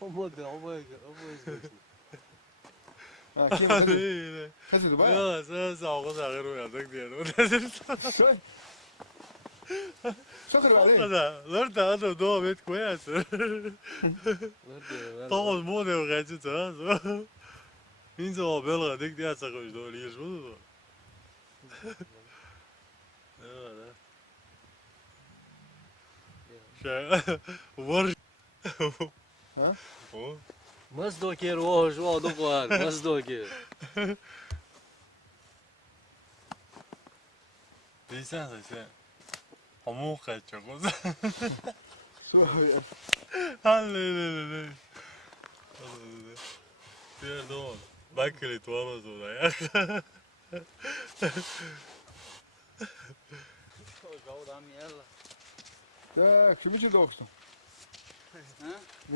Oboje izvuči. Kaj si Dubaja? Ja, za ovo zagruje, tak gdje. Što se radi? Da, lorta ado do vet koja se. To od mode u reći ta. Inza obela dik dia sa koš do liš budu. Ja, da. Še, vor. Ha? O. Mas do que o João do Guar, mas do que. Deysen sen. Hamur kaçacak o. Što je? Halle. Diğer doğal. Bakeli tuvalı sonra ya. João da miela. Tak, što biće dok što? Hã?